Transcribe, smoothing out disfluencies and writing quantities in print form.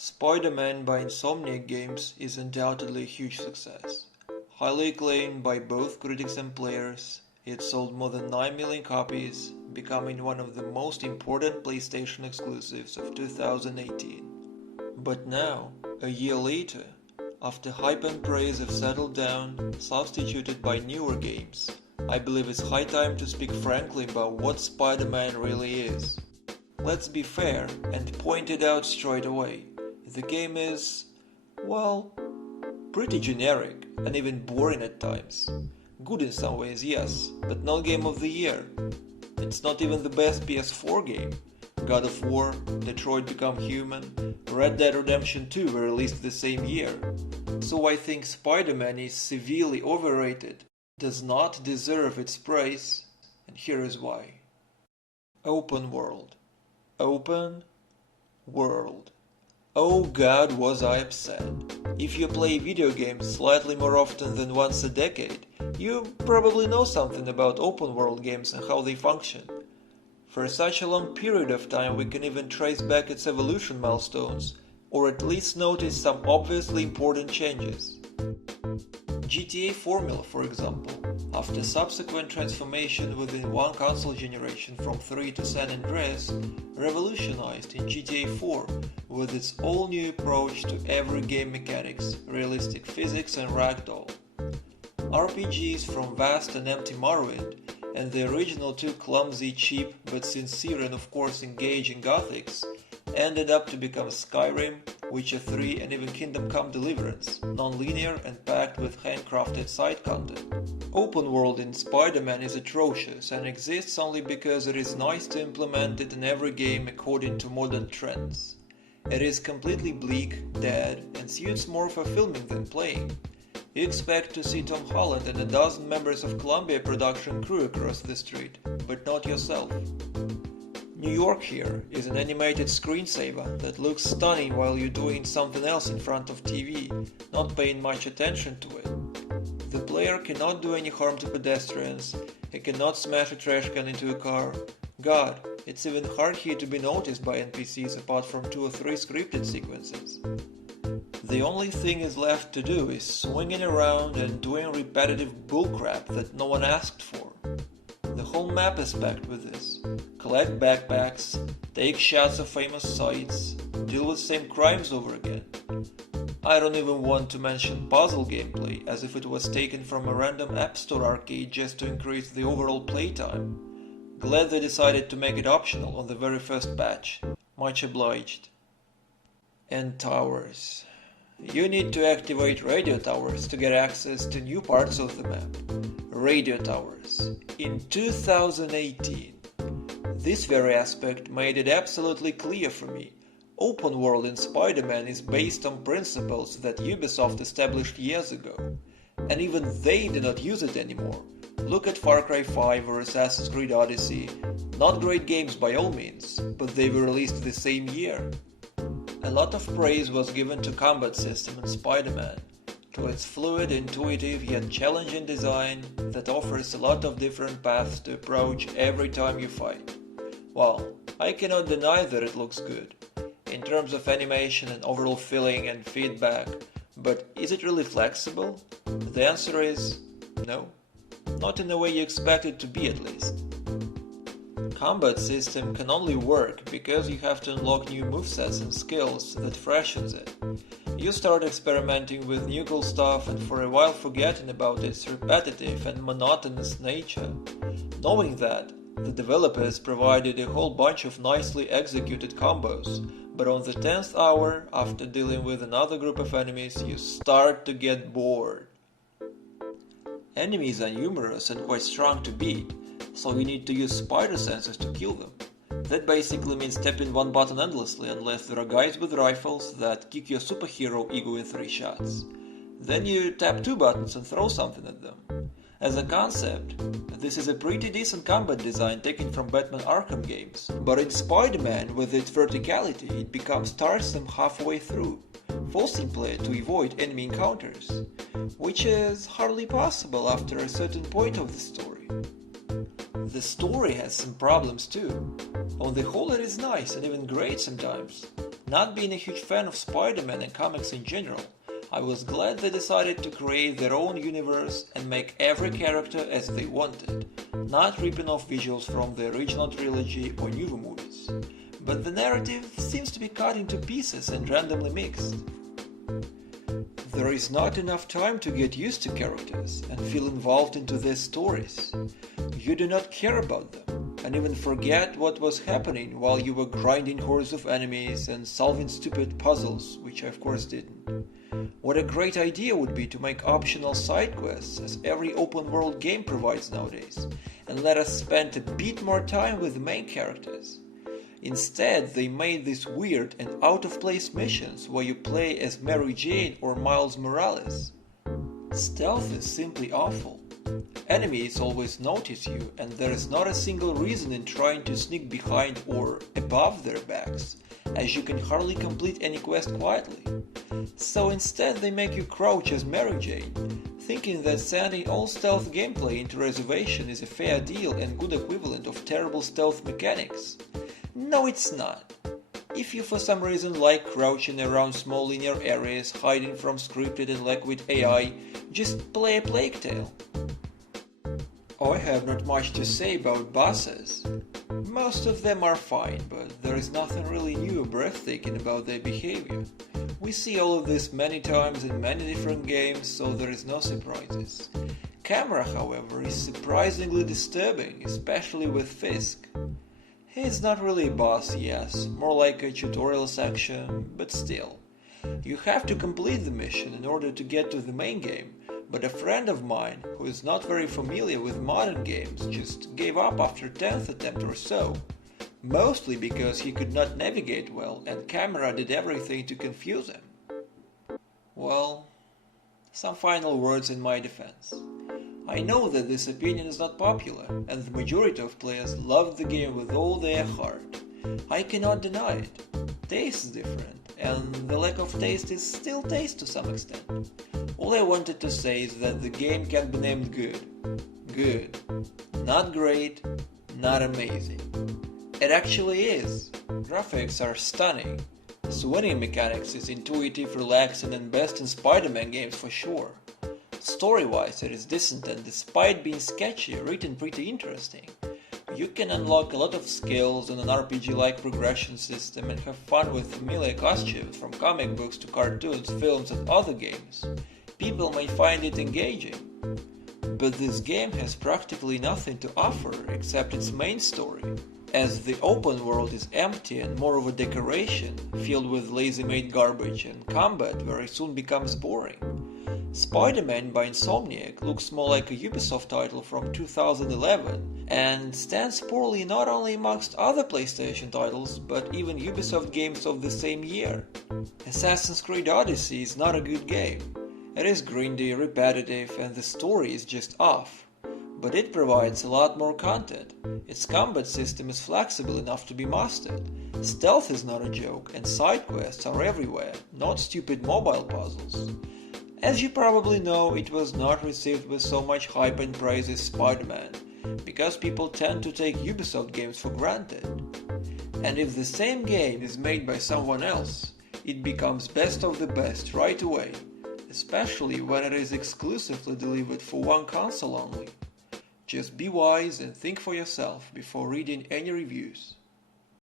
Spider-Man by Insomniac Games is undoubtedly a huge success. Highly acclaimed by both critics and players, it sold more than 9 million copies, becoming one of the most important PlayStation exclusives of 2018. But now, a year later, after hype and praise have settled down, substituted by newer games, I believe it's high time to speak frankly about what Spider-Man really is. Let's be fair and point it out straight away. The game is, well, pretty generic and even boring at times. Good in some ways, yes, but not Game of the Year. It's not even the best PS4 game. God of War, Detroit Become Human, Red Dead Redemption 2 were released the same year. So I think Spider-Man is severely overrated, does not deserve its praise, and here is why. Open world. Open world. Oh God, was I upset. If you play video games slightly more often than once a decade, you probably know something about open world games and how they function. For such a long period of time we can even trace back its evolution milestones, or at least notice some obviously important changes. GTA formula, for example, after subsequent transformation within one console generation from 3 to San Andreas, revolutionized in GTA 4 with its all-new approach to every game mechanics, realistic physics and ragdoll. RPGs from vast and empty Morrowind and the original two clumsy, cheap but sincere and of course engaging Gothics ended up to become Skyrim, Witcher 3 and even Kingdom Come Deliverance, non-linear and packed with handcrafted side content. Open world in Spider-Man is atrocious and exists only because it is nice to implement it in every game according to modern trends. It is completely bleak, dead, and suits more for filming than playing. You expect to see Tom Holland and a dozen members of Columbia production crew across the street, but not yourself. New York here is an animated screensaver that looks stunning while you're doing something else in front of TV, not paying much attention to it. The player cannot do any harm to pedestrians, he cannot smash a trash can into a car. God, it's even hard here to be noticed by NPCs apart from 2 or 3 scripted sequences. The only thing is left to do is swinging around and doing repetitive bullcrap that no one asked for. The whole map is packed with this. Collect backpacks, take shots of famous sites, deal with same crimes over again. I don't even want to mention puzzle gameplay as if it was taken from a random App Store arcade just to increase the overall playtime. Glad they decided to make it optional on the very first patch. Much obliged. And towers. You need to activate radio towers to get access to new parts of the map. Radio towers. In 2018. This very aspect made it absolutely clear for me. Open world in Spider-Man is based on principles that Ubisoft established years ago. And even they do not use it anymore. Look at Far Cry 5 or Assassin's Creed Odyssey. Not great games by all means, but they were released the same year. A lot of praise was given to combat system in Spider-Man, to its fluid, intuitive yet challenging design that offers a lot of different paths to approach every time you fight. Well, I cannot deny that it looks good, in terms of animation and overall feeling and feedback, but is it really flexible? The answer is no. Not in the way you expect it to be at least. Combat system can only work because you have to unlock new movesets and skills that freshens it. You start experimenting with new cool stuff and for a while forgetting about its repetitive and monotonous nature. Knowing that, the developers provided a whole bunch of nicely executed combos, but on the 10th hour, after dealing with another group of enemies, you start to get bored. Enemies are numerous and quite strong to beat, so you need to use spider senses to kill them. That basically means tapping one button endlessly unless there are guys with rifles that kick your superhero ego in 3 shots. Then you tap 2 buttons and throw something at them. As a concept, this is a pretty decent combat design taken from Batman Arkham games, but in Spider-Man with its verticality it becomes tiresome halfway through, forcing player to avoid enemy encounters, which is hardly possible after a certain point of the story. The story has some problems too. On the whole it is nice and even great sometimes, Not being a huge fan of Spider-Man and comics in general, I was glad they decided to create their own universe and make every character as they wanted, not ripping off visuals from the original trilogy or newer movies. But the narrative seems to be cut into pieces and randomly mixed. There is not enough time to get used to characters and feel involved into their stories. You do not care about them, and even forget what was happening while you were grinding hordes of enemies and solving stupid puzzles, which I of course didn't. What a great idea would be to make optional side quests, as every open world game provides nowadays, and let us spend a bit more time with the main characters. Instead, they made these weird and out-of-place missions where you play as Mary Jane or Miles Morales. Stealth is simply awful. Enemies always notice you, and there is not a single reason in trying to sneak behind or above their backs, as you can hardly complete any quest quietly. So instead they make you crouch as Mary Jane, thinking that sending all stealth gameplay into Reservation is a fair deal and good equivalent of terrible stealth mechanics. No, it's not. If you for some reason like crouching around small linear areas, hiding from scripted and liquid AI, just play a Plague Tale. I have not much to say about bosses. Most of them are fine, but there is nothing really new or breathtaking about their behavior. We see all of this many times in many different games, so there is no surprises. Camera, however, is surprisingly disturbing, especially with Fisk. He is not really a boss, yes, more like a tutorial section, but still. You have to complete the mission in order to get to the main game, but a friend of mine, who is not very familiar with modern games, just gave up after 10th attempt or so. Mostly because he could not navigate well and camera did everything to confuse him. Well, some final words in my defense. I know that this opinion is not popular, and the majority of players love the game with all their heart. I cannot deny it. Taste is different, and the lack of taste is still taste to some extent. All I wanted to say is that the game can be named good. Good. Not great, not amazing. It actually is. Graphics are stunning. Swinging mechanics is intuitive, relaxing, and best in Spider-Man games for sure. Story-wise, it is decent and despite being sketchy, written pretty interesting. You can unlock a lot of skills on an RPG-like progression system and have fun with familiar costumes from comic books to cartoons, films, and other games. People may find it engaging. But this game has practically nothing to offer except its main story, as the open world is empty and more of a decoration, filled with lazy-made garbage, and combat very soon becomes boring. Spider-Man by Insomniac looks more like a Ubisoft title from 2011 and stands poorly not only amongst other PlayStation titles, but even Ubisoft games of the same year. Assassin's Creed Odyssey is not a good game. It is grindy, repetitive, and the story is just off. But it provides a lot more content. Its combat system is flexible enough to be mastered. Stealth is not a joke, and side quests are everywhere, not stupid mobile puzzles. As you probably know, it was not received with so much hype and praise as Spider-Man, because people tend to take Ubisoft games for granted. And if the same game is made by someone else, it becomes best of the best right away, especially when it is exclusively delivered for one console only. Just be wise and think for yourself before reading any reviews.